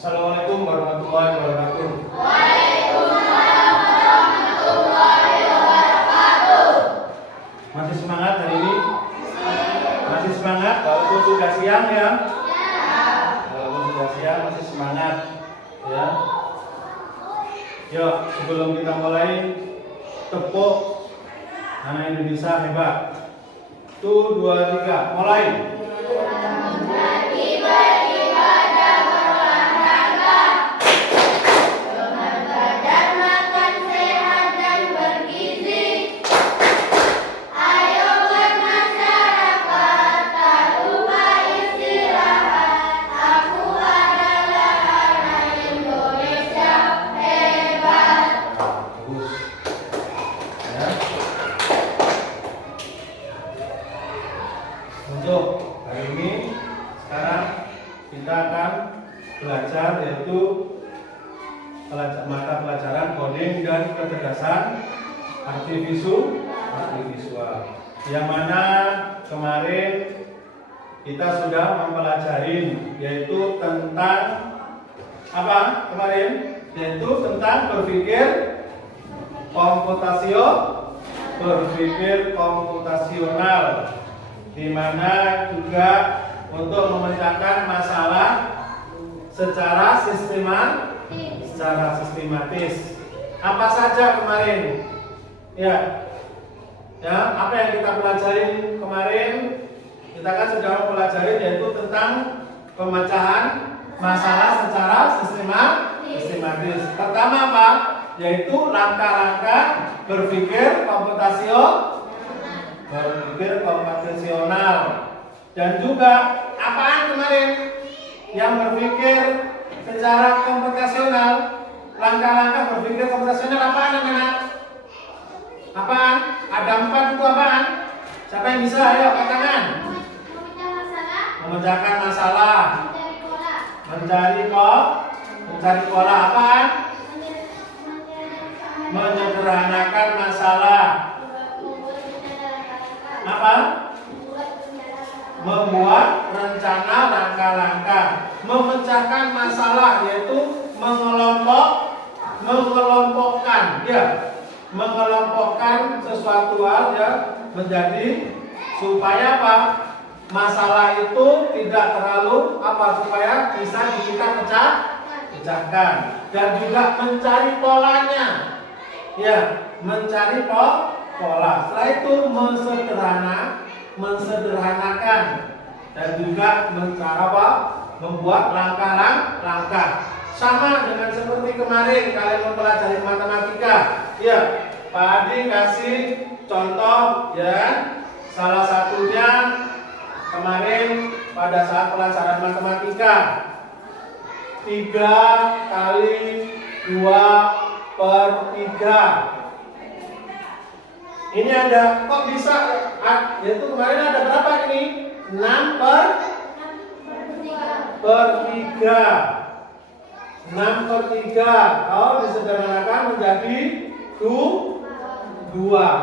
Assalamualaikum warahmatullahi wabarakatuh. Waalaikumsalam warahmatullahi wabarakatuh. Masih semangat hari ini? Masih semangat walaupun sudah siang ya? Walaupun sudah siang masih semangat ya. Yuk, sebelum kita mulai, tepuk anak Indonesia hebat. 1, 2, 3, mulai. Beribadah berolahraga, dengan badan makan sehat dan bergizi. Ayo bermasyarakat, tak lupa istirahat. Aku adalah anak Indonesia hebat. Bagus. Ya. Untuk hari ini sekarang kita akan belajar yaitu mata pelajaran coding dan kecerdasan artifisial. Yang mana kemarin kita sudah mempelajari yaitu tentang apa kemarin? Yaitu tentang berpikir komputasional, di mana juga untuk memecahkan masalah secara sistematis. Apa saja kemarin? Ya, apa yang kita pelajari kemarin? Kita kan sudah mempelajari yaitu tentang pemecahan masalah secara sistematis. Pertama apa? Yaitu langkah-langkah berpikir komputasional. Dan juga apaan kemarin yang berpikir secara komputasional? Langkah-langkah berpikir komputasional apaan anak-anak? Apaan? Ada 4 itu apaan? Siapa yang bisa? Ayo angkat tangan. Memecahkan masalah. Mencari pola apaan? Menyederhanakan masalah. Apa? Membuat rencana langkah-langkah. Memecahkan masalah yaitu mengelompokkan ya. Mengelompokkan sesuatu hal ya menjadi supaya apa? Masalah itu tidak terlalu supaya bisa kita pecahkan, dan juga mencari polanya. Ya, mencari pola. Setelah itu mensederhanakan dan juga membuat langkah-langkah. Sama dengan seperti kemarin kalian mempelajari matematika. Ya, Pak Adi kasih contoh ya. Salah satunya kemarin pada saat pelajaran matematika 3 kali 2/3. Ini ada kok bisa yaitu kemarin ada berapa ini? 6/3. 6/3 kalau disederhanakan menjadi 2.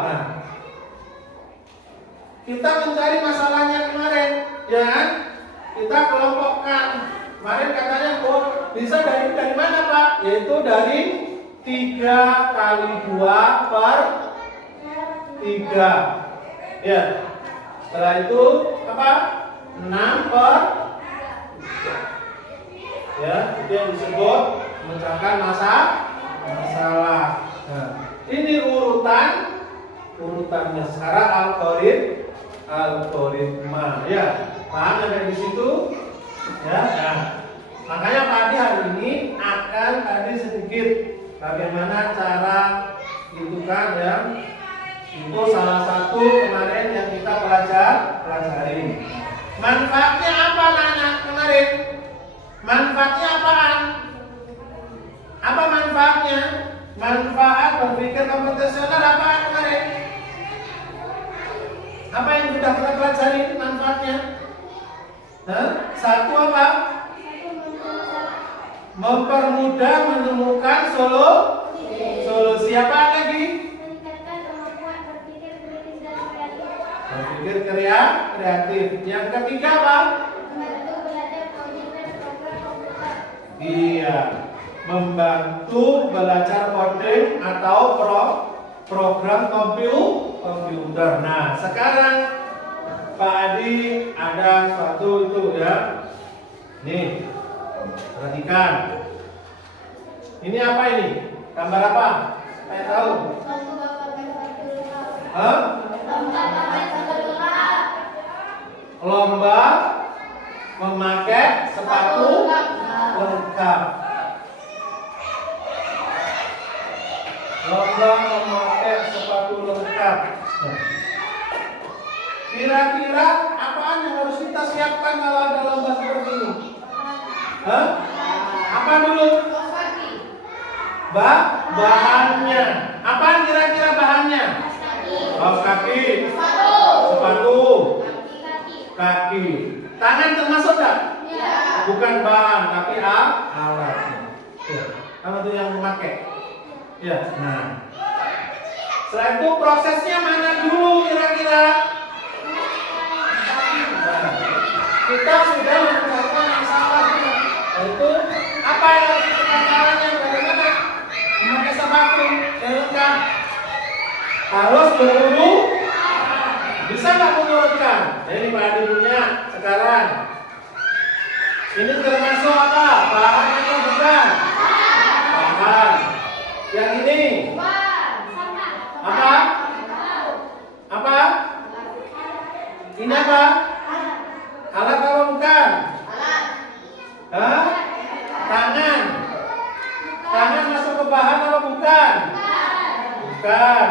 Nah, kita mencari masalahnya kemarin, ya kan? Kita kelompokkan. Kemarin katanya bisa dari mana Pak? Yaitu dari 3 kali 2/3. Ya. Setelah itu apa? 6/3. Ya, itu yang disebut memecahkan masalah. Nah, ini urutannya secara algoritma. Ya, paham ada di situ? Ya. Nah, makanya Pak Adi hari ini akan tadi sedikit bagaimana cara itu kan ya. Itu salah satu kemarin yang kita pelajari. Manfaatnya apa anak kemarin? Manfaatnya apaan? Apa manfaatnya? Manfaat berpikir komputasional apaan kemarin? Apa yang sudah kita pelajari manfaatnya? Satu apa? Mempermudah menemukan solusi. Apa lagi? Berpikir kreatif. Yang ketiga apa? Iya, membantu belajar coding atau program komputer. Nah, sekarang Pak Adi ada suatu itu ya. Nih, perhatikan. Ini apa ini? Gambar apa? Saya tahu. Hah? Lomba memakai sepatu lengkap. Lomba memakai sepatu lengkap. Kira-kira apaan yang harus kita siapkan kalau ada lomba seperti ini? Hah? Apa dulu? Bahannya. Apaan kira-kira bahannya? Kaos kaki. Sepatu. Kaki. Tangan termasuk enggak? Bukan bahan, tapi alat. Ya. Kalau itu yang memakai. Ya. Nah. Setelah itu prosesnya mana dulu kira-kira? Nah, kita sudah mengerjakan yang salah. Yaitu apa yang harus kita caranya? Bagaimana memakai sepatu yang lengkap? Harus berurut. Bisa nggak menurutkan? Ini Pak Adi punya sekarang. Ini termasuk apa? Bahan atau bukan? Bahan. Yang ini? Apa? Apa? Ini apa? Alat atau bukan? Hah? Tangan. Tangan masuk ke bahan atau bukan? Bukan.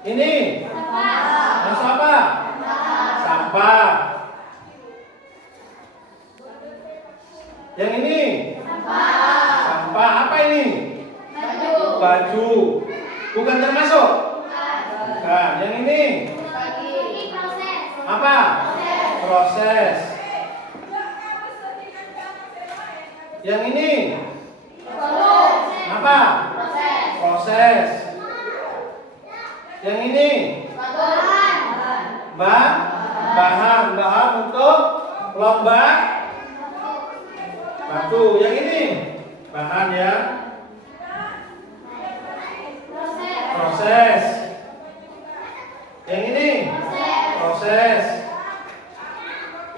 Ini? Masuk apa? Sampah. Yang ini? Sampah. Apa ini? Baju. Bukan termasuk? Bukan. Yang ini? Apa? Proses. Yang ini? Apa? Proses. Yang ini? Bahan untuk lomba batu. Yang ini? Bahan ya. Proses. Yang ini? Proses.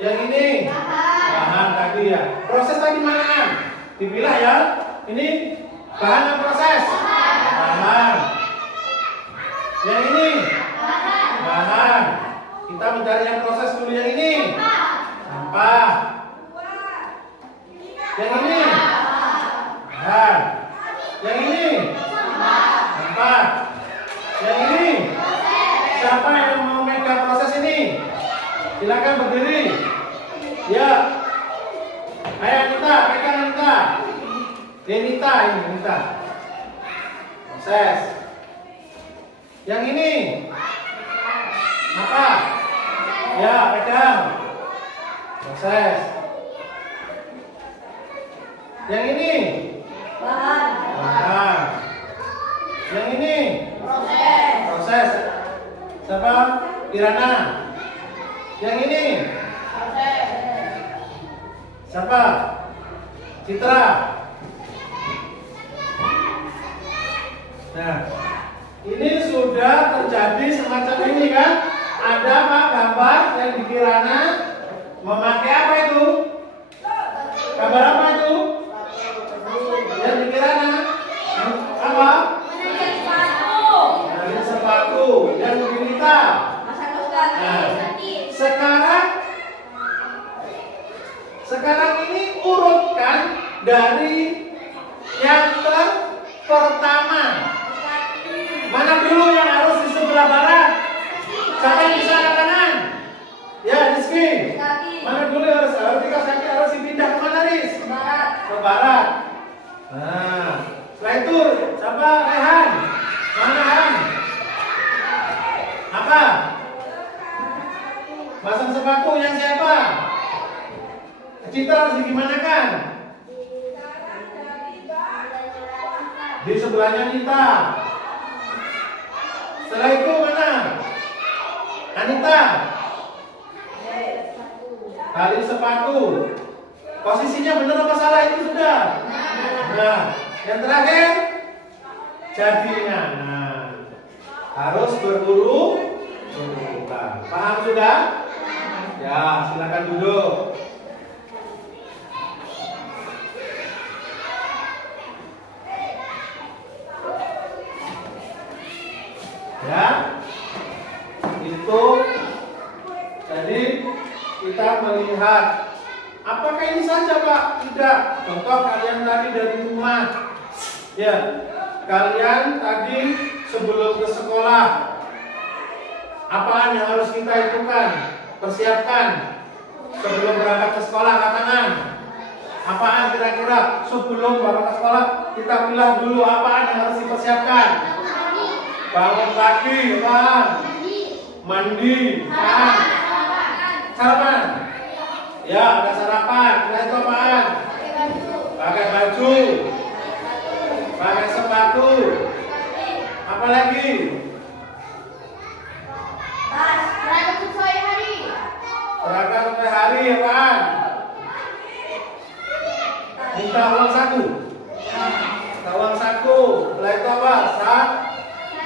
Yang ini? Bahan tadi ya. Proses tadi manaan? Dipilah ya. Ini bahan dan proses. Bahan. Yang ini? Bahan. Kita mencari yang proses dulu. Yang ini? Sampah. Yang ini? Bahan. Yang ini? Sampah. Yang ini? Siapa yang mau megang proses ini? Silakan berdiri. Ya. Ayo Anita, pegang Anita. Denita ini, Anita. Proses. Yang ini? Apa? Ya, pegang. Proses. Yang ini? Bahan. Yang ini? Proses. Siapa? Kirana. Yang ini? Siapa? Citra. Nah, ini sudah terjadi semacam ini kan? Ada apa gambar yang di Kirana memakai apa itu? Gambar apa itu? Yang di Kirana apa? Ini sepatu. Yang di Nita. Nah, sekarang ini urutkan dari yang pertama. Mana dulu yang harus di sebelah barat? Siapa yang bisa ke kanan? Ya, Rizky. Mana dulu yang harus dikasih harus dipindah ke mana, Riz? Ke barat. Nah, setelah itu siapa? Rehan. Mana Han? Apa? Pasang sepatu yang siapa? Citra harus digimanakan? Di sebelahnya Nita. Setelah itu mana? Anita. tali sepatu. Posisinya benar apa salah itu sudah? Nah, yang terakhir jadinya. Nah, harus berurutan. Paham sudah? Ya, silakan duduk. Ya, itu jadi kita melihat apakah ini saja Pak? Tidak. Contoh kalian tadi dari rumah, ya, kalian tadi sebelum ke sekolah, apaan yang harus kita itukan, persiapkan sebelum berangkat ke sekolah? Katakan, apaan kira-kira sebelum berangkat ke sekolah? Kita pilih dulu apaan yang harus dipersiapkan. Bangun pagi, apaan? Mandi, apaan? Sarapan. Ya, ada sarapan. Setelah itu apaan? Pakai baju, pakai sepatu. Apa lagi? Seragam sesuai hari. Seragam sampai hari, apaan? Minta uang saku. Minta uang saku. Setelah itu apa? Saat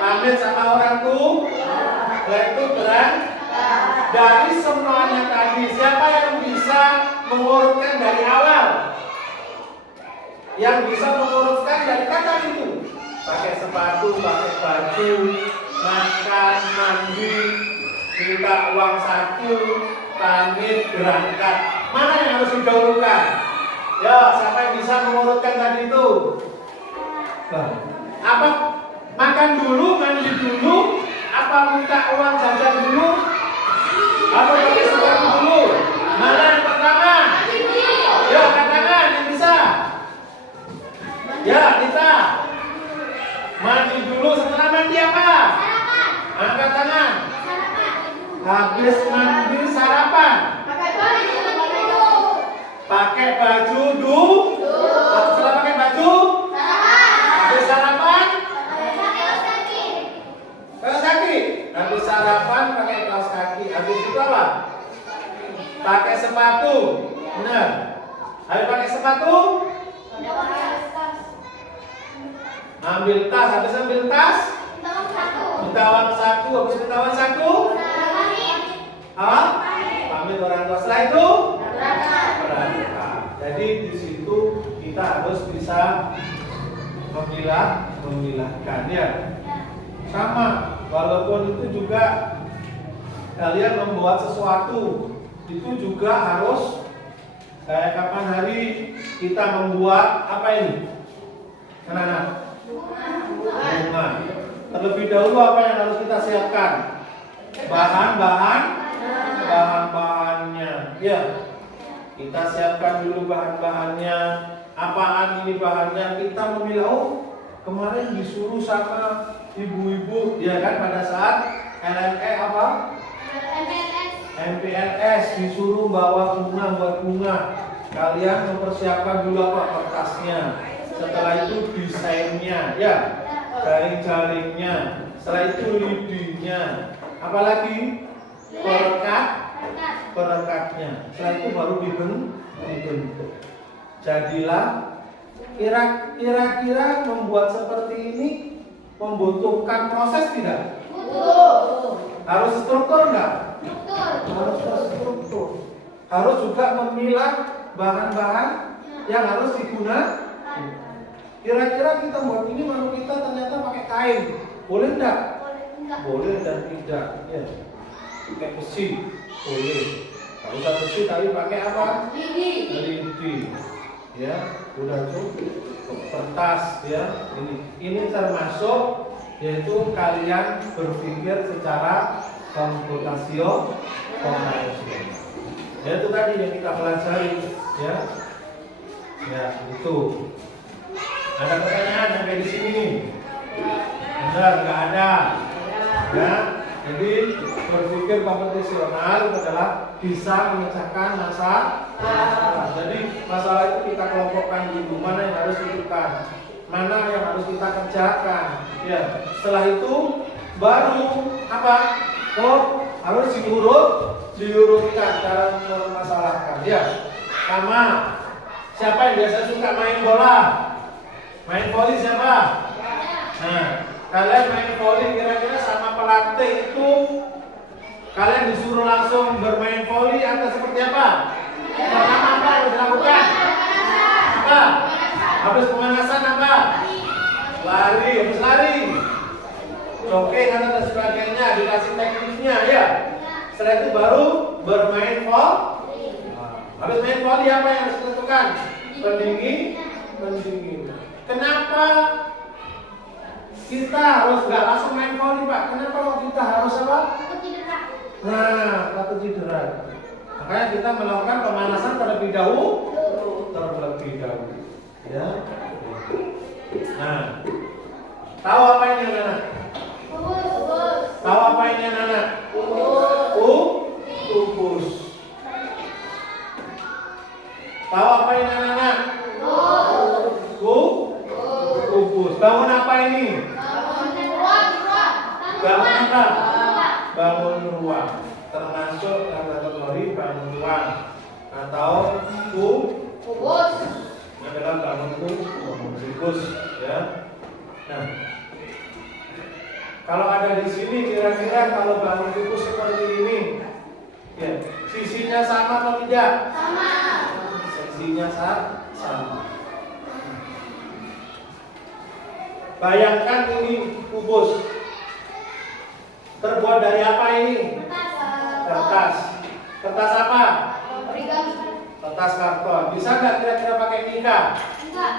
pamit sama orang tua. Setelah itu berangkat. Dari semuanya tadi, siapa yang bisa mengurutkan dari awal? Yang bisa mengurutkan dari kata itu? Pakai sepatu, pakai baju, makan, mandi, minta uang saku, pamit, berangkat. Mana yang harus didahulukan? Ya, siapa yang bisa mengurutkan tadi itu? Apa? Makan dulu, mandi dulu, apa minta uang jajan dulu? Apa pakai sepatu dulu? Mana yang pertama? Ya, katakan yang bisa. Ya, kita mandi dulu. Setelah mandi apa? Angkat tangan. Habis mandi sarapan. Pakai baju dulu. Setelah pakai baju, habis sarapan. Kaos kaki. Habis sarapan pakai kaos kaki. Habis itu apa? Pakai sepatu. Benar. Habis pakai sepatu, ambil tas. Habis ambil tas, minta uang saku. Habis minta uang saku, apa? Pamit orang tua. Setelah itu berangkat. Jadi di situ kita harus bisa memilahkan ya. Sama, walaupun itu juga kalian membuat sesuatu, itu juga harus kayak kapan hari kita membuat apa ini? Anak-anak? Bunga. Terlebih dahulu apa yang harus kita siapkan? Bahan-bahannya. Ya, kita siapkan dulu bahan-bahannya. Apaan ini bahannya? Kita memilih. Oh, kemarin disuruh sama ibu-ibu, ya kan, pada saat MPLS disuruh bawa bunga, buat bunga. Kalian mempersiapkan dulu apa? Kertasnya. Setelah itu desainnya, ya, jaring-jaringnya. Setelah itu lidinya. Apalagi perekatnya. Setelah itu baru dibentuk. Jadilah. Kira-kira membuat seperti ini membutuhkan proses tidak? Harus struktur enggak? Harus terstruktur. Harus juga memilah bahan-bahan yang harus digunakan. Kira-kira kita buat ini malu kita ternyata pakai kain, boleh enggak? Boleh dan tidak. Ya. Pakai besi, boleh. Kalau usah besi tapi pakai apa? Lidi. Ya, udah cukup. Kertas ya. Ini termasuk yaitu kalian berpikir secara komputasional. Ya, itu tadi yang kita pelajari ya. Ya, itu. Ada pertanyaan yang kayak di sini? Benar, nggak ada. Ya, jadi berpikir komputasional adalah bisa memecahkan masalah. Jadi masalah itu kita kelompokkan dulu, mana yang harus dilakukan, mana yang harus kita kerjakan. Ya, setelah itu baru apa? Oh, harus diurut diurutkan cara mempermasalahkan. Ya, sama. Siapa yang biasa suka main bola? Main voli siapa? Nah, kalian main voli kira-kira sama pelatih itu kalian disuruh langsung bermain voli atau seperti apa? Pertama apa yang harus dilakukan? Apa? Habis pemanasan apa? Lari, habis lari. Jogging dan sebagainya, dikasih tekniknya ya. Setelah itu baru bermain voli. Habis main voli apa yang harus dilakukan? Pendingin. Kenapa kita harus nggak langsung main voli, Pak? Kenapa kita harus apa? Takut cedera. Nah, takut cedera. Makanya kita melakukan pemanasan terlebih dahulu. Ya. Nah, tahu apa ini anak-anak? Tahu apa ini anak-anak? Kubus. Tahu apa ini anak-anak? Kubus. Bangun apa ini? Bangun apa? Bangun ruang. Termasuk kategori bangun ruang atau kubus. Adalah bangun kubus, ya. Nah, kalau ada di sini kira-kira kalau bangun kubus seperti ini, ya, sisinya sama atau tidak? Sama. Sisinya sama. Bayangkan ini kubus. Terbuat dari apa ini? Kertas. Kertas apa? Origami. Kertas karton. Bisa nggak kira-kira pakai mika? Enggak.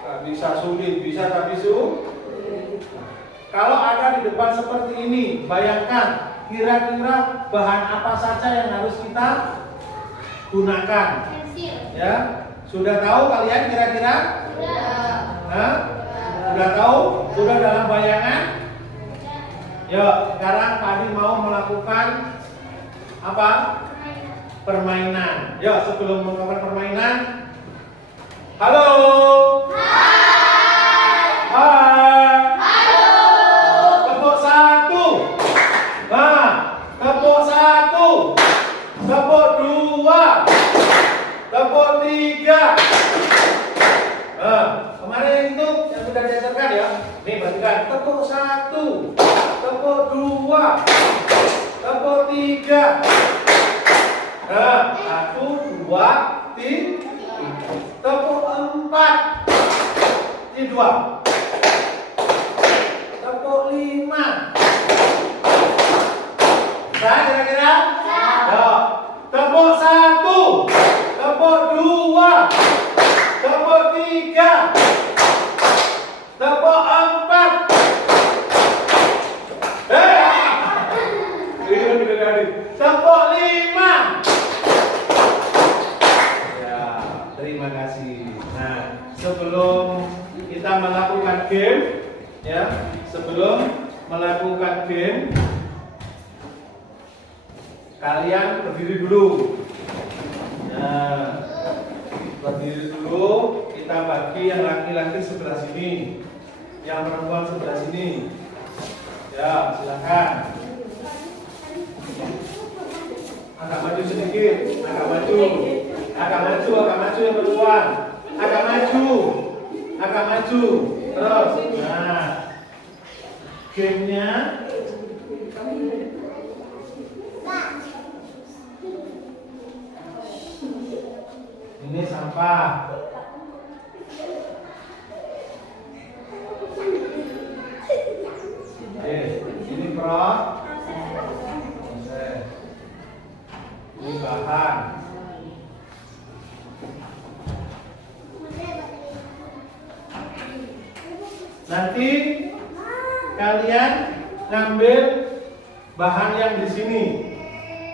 Nggak bisa, sulit. Bisa tapi sulit. Kalau ada di depan seperti ini, bayangkan kira-kira bahan apa saja yang harus kita gunakan. Pensil. Ya, sudah tahu kalian kira-kira? Sudah. Hah? Sudah tahu? Sudah dalam bayangan? Yuk, sekarang Pak Adi mau melakukan apa? Permainan. Yuk, sebelum melakukan permainan, halo. Hai. Halo. Tepuk satu. Nah, tepuk satu. Tepuk dua. Tepuk tiga. Nah, kemarin itu yang sudah diajarkan ya. Nih, perhatikan. Tepuk satu. Tepuk dua. Tepuk tiga. Nah, satu, dua, tiga. Tepuk empat. Ini dua. Tepuk lima. Bisa kira-kira? Ya. Tepuk satu. Tepuk dua. Tepuk tiga. Tepuk empat. Tepuk lima. Ya, terima kasih. Nah, sebelum kita melakukan game, ya, kalian berdiri dulu. Nah, berdiri dulu. Kita bagi yang laki-laki sebelah sini, yang perempuan sebelah sini. Ya, silakan. Agak maju sedikit, agak maju yang perempuan, agak maju, terus. Nah, gamenya ini sampah. Ini proses. Ini bahan. Nanti kalian ngambil bahan yang di sini,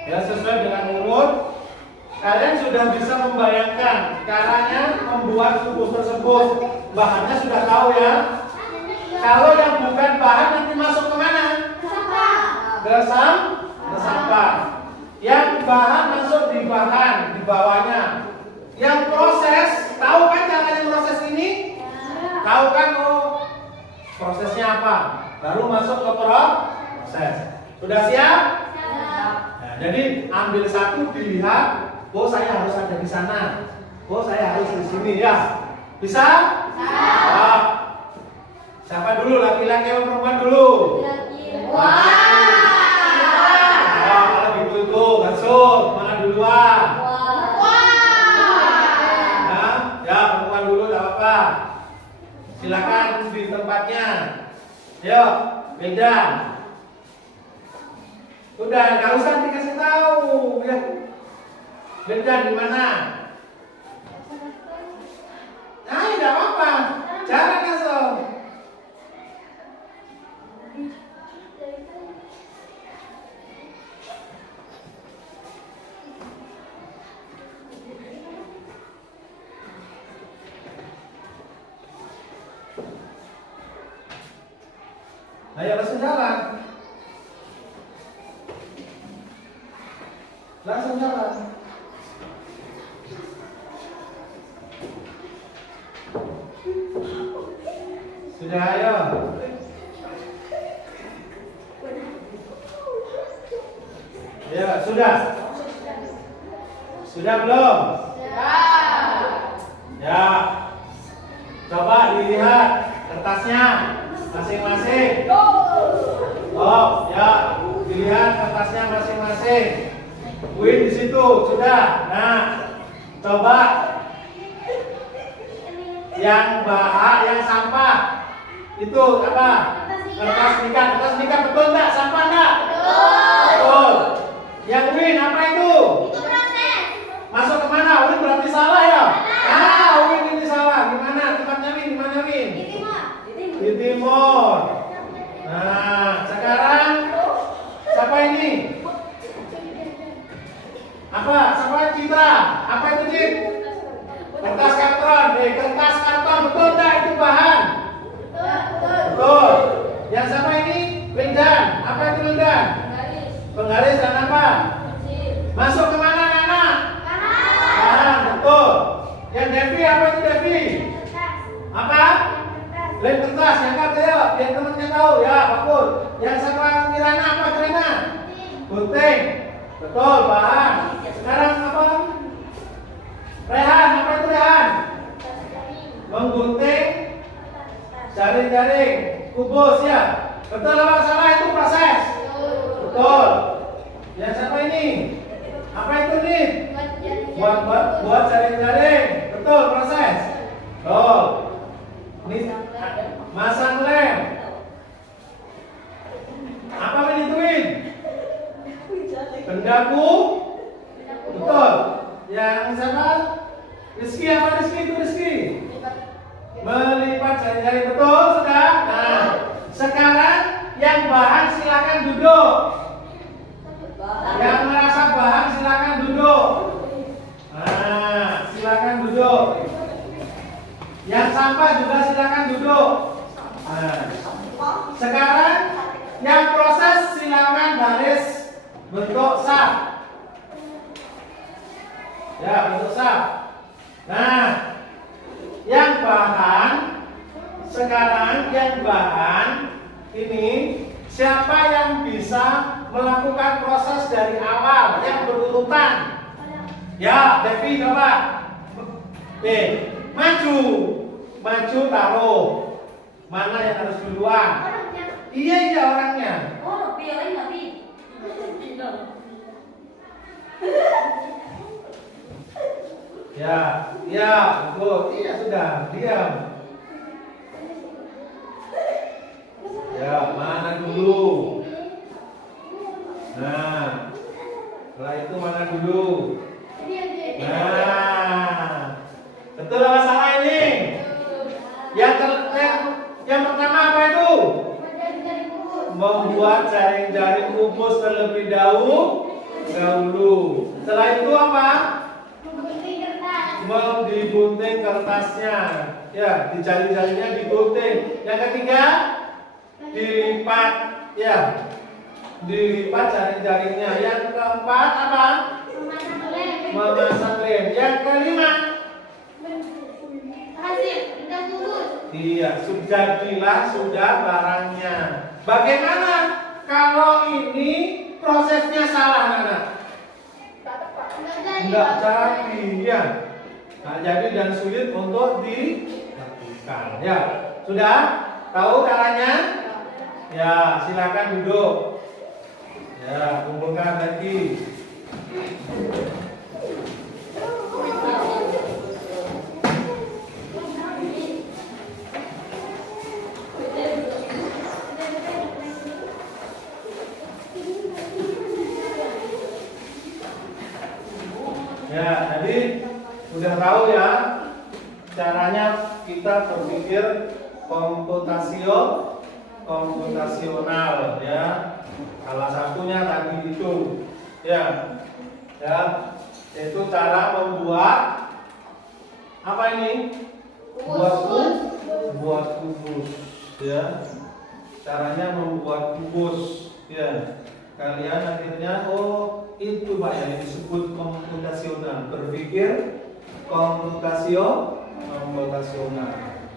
ya, sesuai dengan urut. Kalian sudah bisa membayangkan caranya membuat kubus tersebut. Bahannya sudah tahu ya. Kalau yang bukan bahan nanti masuk ke mana? Ke sampah. Yang bahan masuk di bahan, di bawahnya. Yang proses, tahu kan caranya proses ini? Tahu kan prosesnya apa? Baru masuk ke proses. Sudah siap? Nah, jadi ambil satu dilihat, oh saya harus ada di sana, oh saya harus di sini ya. Bisa? Nah, siapa dulu? Laki-laki atau perempuan dulu? Kalau gitu tuh, gasut. Mana duluan? Ya, perempuan dulu, tak apa-apa. Silakan di tempatnya. Yuk, Medan. Udah, nggak usah dikasih tahu. Ya. Medan di mana? Nah, tidak apa-apa. Jangan kasih. Ayo langsung jalan. Langsung jalan. Sudah ayo. Ya, sudah. Sudah belum? Ya. Coba dilihat kertasnya masing-masing. Oh, ya. Dilihat kertasnya masing-masing. Win di situ, sudah. Nah, coba yang yang sampah itu apa? Kertas nikah betul enggak? Sampah enggak? Betul. Yang Win apa itu? Masuk kemana? Win berarti salah ya? Win ini salah. Gimana? Tempatnya Win? Di mana Win? Di timur. Nah, sekarang siapa ini? Apa? Siapa Citra? Apa itu Cit? Kertas karton. Kertas karton betul enggak itu bahan? Betul. Yang siapa ini? Lindan. Apa itu Lindan? Penggaris dan apa? Masuk kemana Nana? Kanan. Betul. Yang Devi apa itu Devi? Apa? Lem kertas. Yang kata ya, biar temannya tahu ya. Bagus. Yang siapa Kirana apa Kirana? Gunting. Betul, bahan. Sekarang apa? Rehan, apa itu Rehan? Menggunting jaring-jaring kubus ya. Betul apa salah itu proses? Betul. Yang siapa ini? Apa itu nih? Buat jaring-jaring. Betul proses. Betul. Ini masang lem. Apa ini tuin? Pendaku. Betul. Yang siapa? Rizky apa Rizky itu Rizky? Melipat jari-jari betul sudah. Nah, sekarang yang bahan silakan duduk. Yang merasa bahan silakan duduk. Nah, silakan duduk. Yang sampah juga silakan duduk. Nah, sekarang yang proses silakan baris bentuk saf. Ya, bentuk saf. Nah, yang bahan sekarang yang bahan ini siapa yang bisa melakukan proses dari awal yang berurutan? Ya, Devi coba. Maju taruh. Mana yang harus duluan? Iya orangnya. Ya, betul. Iya sudah, diam. Ya, mana dulu? Nah, setelah itu mana dulu? Nah, betul apa salah ini? Yang pertama apa itu? Membuat jaring-jaring kubus terlebih dahulu. Setelah itu apa? Digunting kertasnya. Ya, di jari-jarinya digunting. Yang ketiga, dilipat. Ya, dilipat jari-jarinya. Yang keempat apa? Memasang lem. Yang kelima, iya, sudah barangnya. Bagaimana kalau ini prosesnya salah anak-anak. Enggak jadi ya. Nah, jadi dan sulit untuk dilakukan ya. Sudah tahu caranya? Ya, silakan duduk. Ya, kumpulkan lagi. Ya, jadi udah tahu ya caranya kita berpikir komputasional ya. Salah satunya tadi itu ya. Ya, itu cara membuat apa ini? Buat kubus ya. Caranya membuat kubus ya. Kalian akhirnya itu Pak yang disebut komputasional, berpikir komputasional,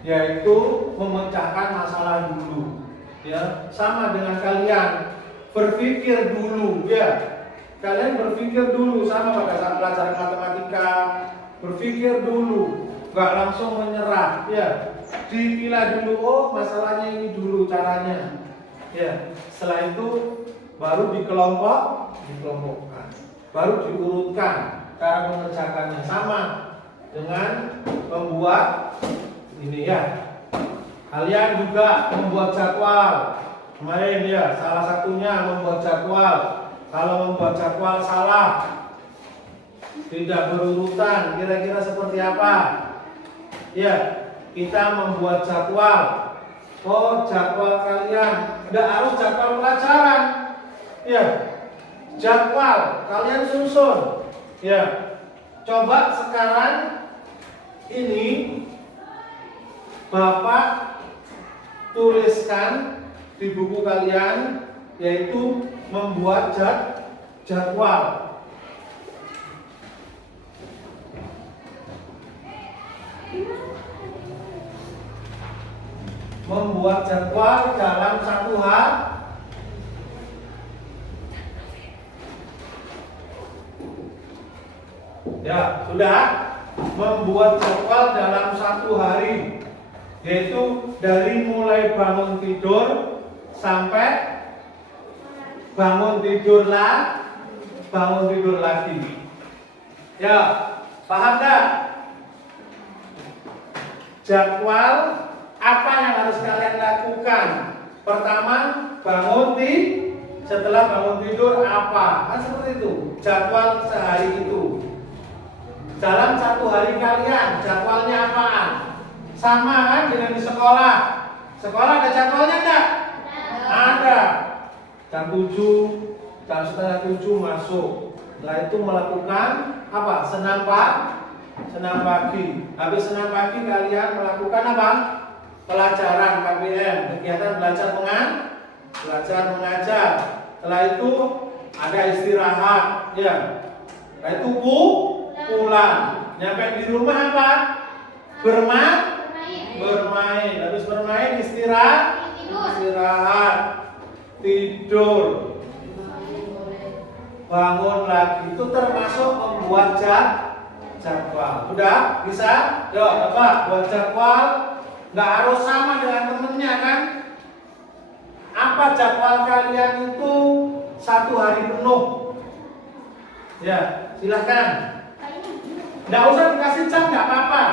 yaitu memecahkan masalah dulu ya. Sama dengan kalian berpikir dulu ya. Kalian berpikir dulu sama pada saat pelajaran matematika, berpikir dulu, nggak langsung menyerah ya. Dipilah dulu, masalahnya ini dulu caranya ya. Setelah itu baru dikelompokkan, baru diurutkan cara mengerjakannya. Sama dengan membuat ini ya. Kalian juga membuat jadwal. Kemarin ya, salah satunya membuat jadwal. Kalau membuat jadwal salah, tidak berurutan, kira-kira seperti apa? Ya, kita membuat jadwal. Jadwal kalian tidak harus jadwal pelajaran. Ya, jadwal kalian susun. Ya, coba sekarang ini Bapak tuliskan di buku kalian, yaitu membuat jadwal. Membuat jadwal dalam satu hari. Ya, sudah. Membuat jadwal dalam satu hari, yaitu dari mulai bangun tidur sampai bangun tidur lagi. Ya, paham tak? Jadwal apa yang harus kalian lakukan? Pertama, setelah bangun tidur apa? Kan seperti itu. Jadwal sehari itu. Dalam satu hari kalian, jadwalnya apaan? Sama kan dengan di sekolah. Sekolah ada jadwalnya enggak? Ada. Jam 7, jam setengah 7 masuk. Setelah itu melakukan apa? Senam pagi. Habis senam pagi kalian melakukan apa? Pelajaran KBM, kegiatan belajar mengajar. Setelah itu ada istirahat, ya. Setelah itu pulang. Nyampe di rumah apa? Bermain. Habis bermain istirahat, tidur, bangun lagi. Itu termasuk membuat jadwal. Sudah bisa? Yuk, coba buat jadwal. Nggak harus sama dengan temennya kan? Apa jadwal kalian itu satu hari penuh? Ya, silahkan. Nggak usah dikasih jam, nggak apa-apa.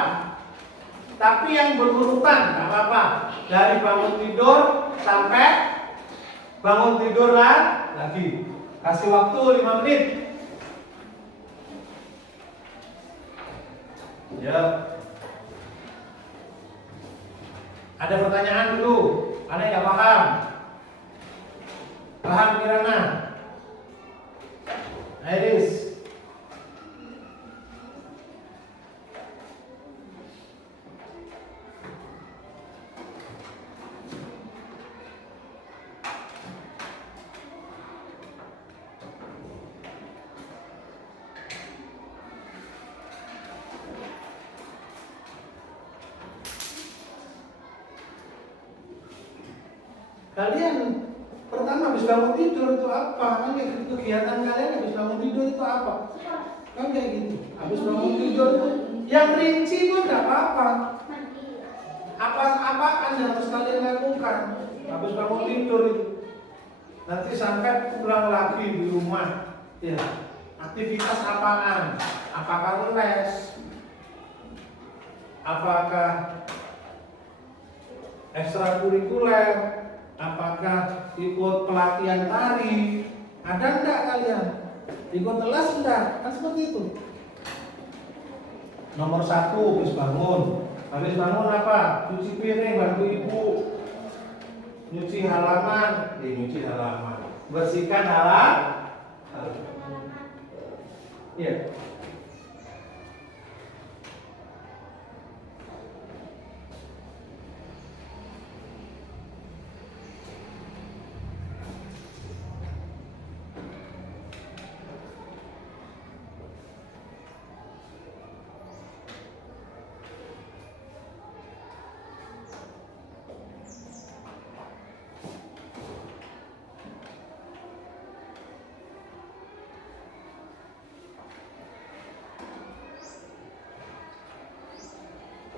Tapi yang berurutan nggak apa-apa. Dari bangun tidur sampai bangun tidur lagi. Kasih waktu 5 menit. Ya. Ada pertanyaan dulu. Ada yang nggak paham? Paham Kirana? Iris. Kalian Pertama, habis bangun tidur itu apa? Kan kayak kegiatan kalian habis bangun tidur itu apa? Kan kayak gitu. Habis bangun tidur itu yang rinci itu enggak apa-apa. Apa-apaan yang harus kalian lakukan habis bangun tidur itu. Nanti sampai pulang lagi di rumah. Ya. Aktivitas apaan? Apakah les? Apakah ekstrakurikuler? Apakah ikut pelatihan tari? Ada enggak kalian? Ikut les enggak? Kan seperti itu. Nomor 1, habis bangun. Habis bangun apa? Cuci piring, bantu ibu. Nyuci halaman. Nyuci halaman. Bersihkan halaman. Iya.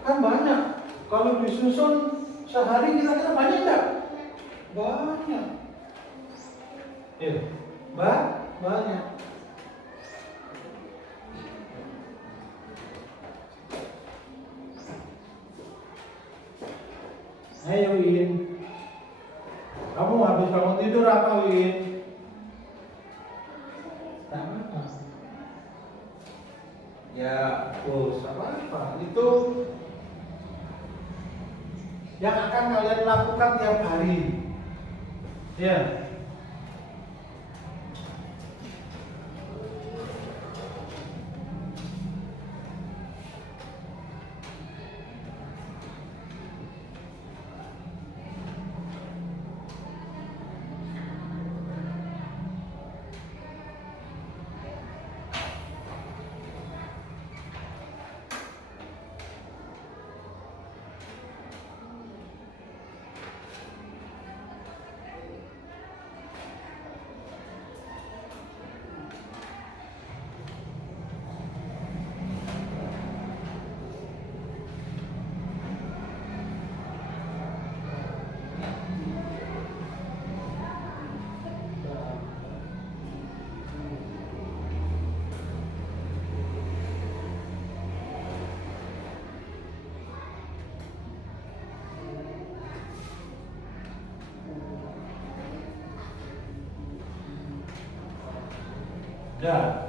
Kan banyak. Kalau disusun sehari kira-kira banyak nggak? Banyak. Iya. Banyak. Ayo Win. Kamu habis bangun tidur apa Win? Apa? Ya, bos, apa? Itu yang akan kalian lakukan tiap hari. Ya. Ya.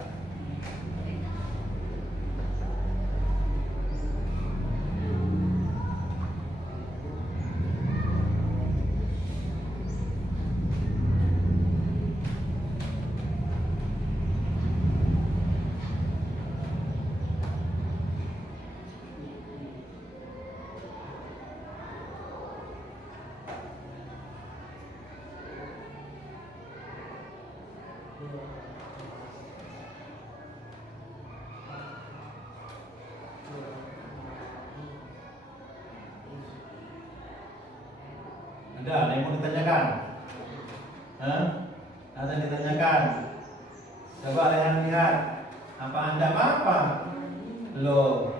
Ada yang mau ditanyakan? Ada yang ditanyakan? Coba kalian lihat. Apa Anda apa? Belum.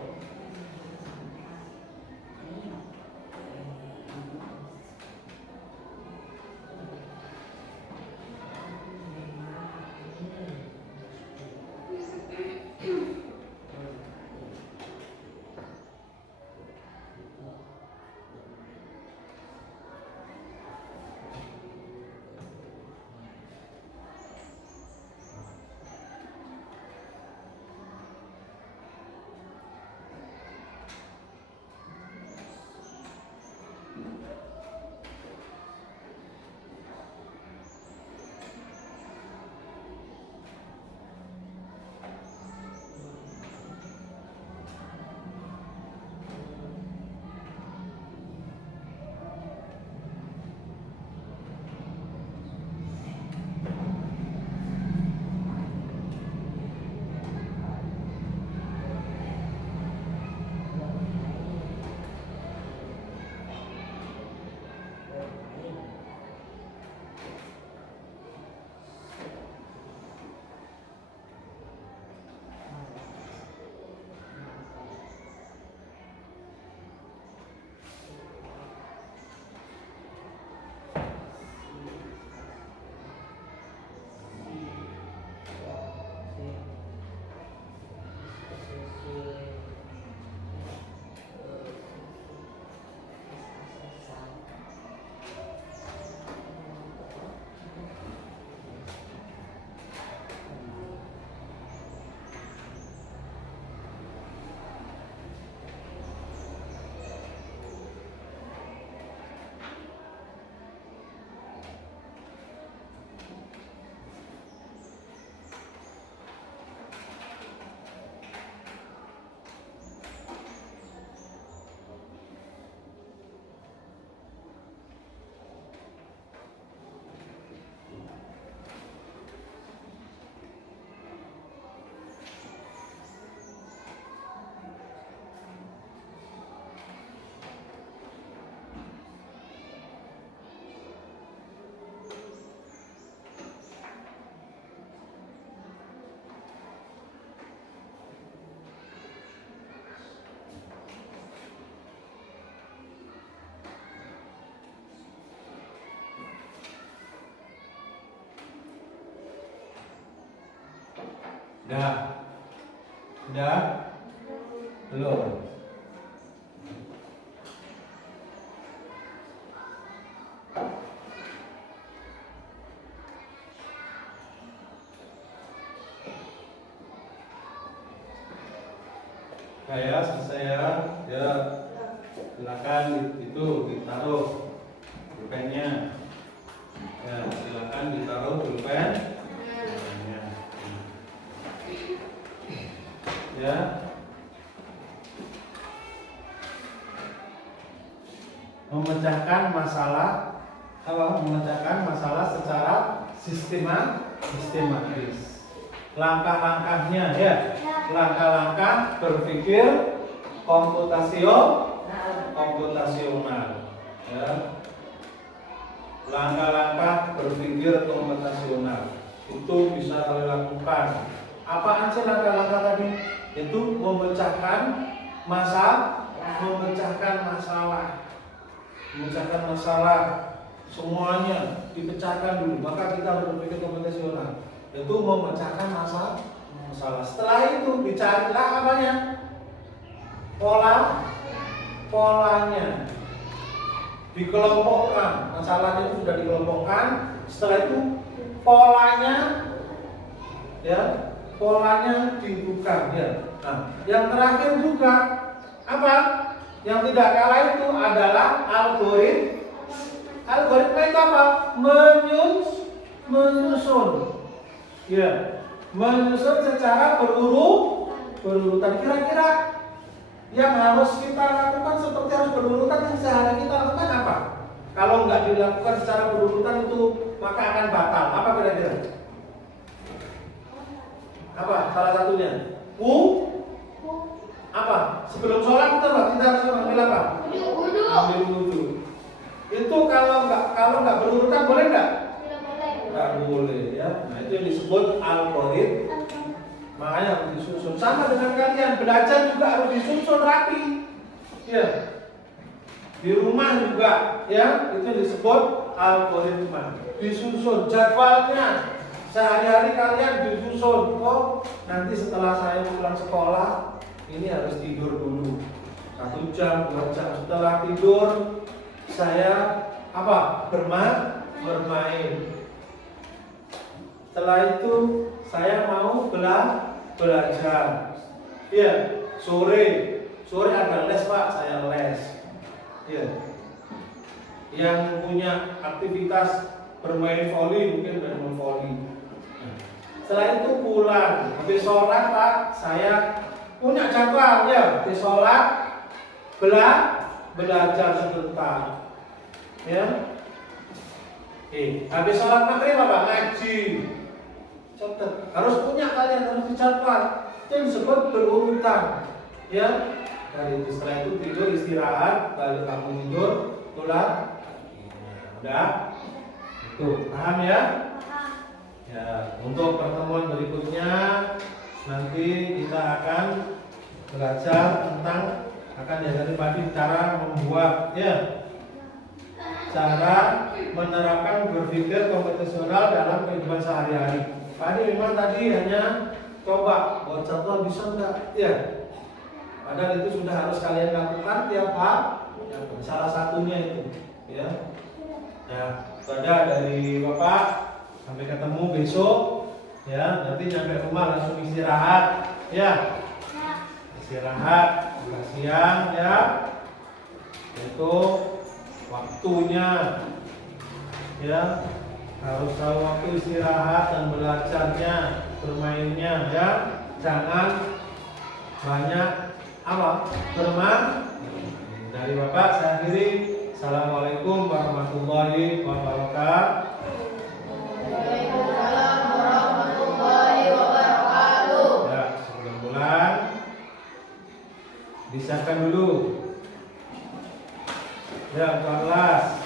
Udah. Udah? Belum. Kayak selesai ya, silakan itu ditaruh pulpennya. Ya, silakan ditaruh pulpen. Ya. Memecahkan masalah secara sistematis. Langkah-langkahnya ya. Langkah-langkah berpikir komputasional. Ya. Langkah-langkah berpikir komputasional itu bisa kalian lakukan. Apaan sih langkah-langkah tadi? Itu memecahkan masalah semuanya dipecahkan dulu, maka kita berpikir komputasional itu memecahkan masalah. Setelah itu dicarilah apanya? Polanya dikelompokkan, masalahnya itu sudah dikelompokkan. Setelah itu polanya dibuka ya. Nah, yang terakhir juga apa? Yang tidak kalah itu adalah algoritma. Algoritma itu apa? Menyusun. Ya, menyusun secara berurutan. Kira-kira yang harus kita lakukan seperti harus berurutan yang sehari kita lakukan apa? Kalau nggak dilakukan secara berurutan itu maka akan batal. Apa kira-kira? Apa salah satunya? Apa? Sebelum sholat kita harus ambil apa? Ambil wudu. Itu kalau nggak berurutan boleh nggak? Nggak boleh ya. Nah itu yang disebut algoritma. Makanya harus disusun. Sama dengan kalian belajar juga harus disusun rapi. Ya. Di rumah juga ya itu disebut algoritma. Disusun jadwalnya. Sehari-hari kalian disusun. Oh nanti setelah saya pulang sekolah ini harus tidur dulu 1 jam, 2 jam. Setelah tidur saya bermain. Setelah itu saya mau belajar. Iya, sore ada les Pak, saya les. Iya. Yang punya aktivitas bermain voli mungkin bermain voli. Setelah itu pulang, habis sholat Pak, saya punya jadwal ya, habis sholat belajar sebentar. Ya. Habis sholat maghrib apa? Ngaji. Catat. Harus punya kalian, harus dijadwal. Itu yang disebut berurutan. Ya. Dari itu setelah itu tidur istirahat, balik kamu tidur, pulang. Udah. Itu paham ya? Ya. Untuk pertemuan berikutnya nanti kita akan belajar tentang tadi cara membuat ya. Cara menerapkan berpikir komputasional dalam kehidupan sehari-hari. Tadi memang tadi hanya coba buat jadwal bisa enggak? Ya. Padahal itu sudah harus kalian lakukan tiap hari. Ya, salah satunya itu, ya. Nah, pada dari Bapak sampai ketemu besok, ya. Nanti nyampe rumah langsung istirahat, ya. Istirahat, makan siang, ya. Itu waktunya, ya. Harus tahu waktu istirahat dan belajarnya, bermainnya, ya. Jangan banyak bermain. Dari Bapak saya akhiri. Assalamualaikum warahmatullahi wabarakatuh. Waalaikumsalam warahmatullahi wabarakatuh. Ya, sebelum pulang disiapkan dulu. Ya, kelas.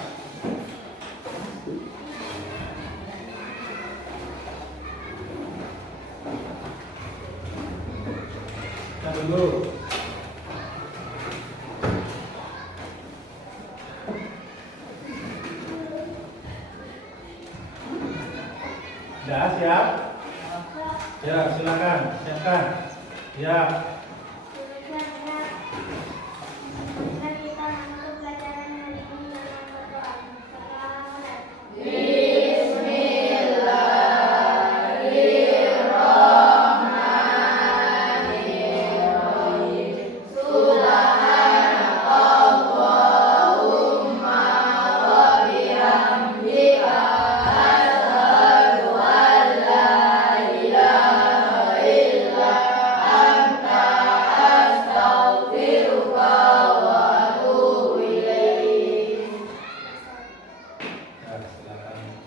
Dulu. Sudah siap? Ya, silakan. Siapkan. Ya. Mari kita masuk pelajaran hari ini dengan berdoa. Subhanakallahumma wa bihamdika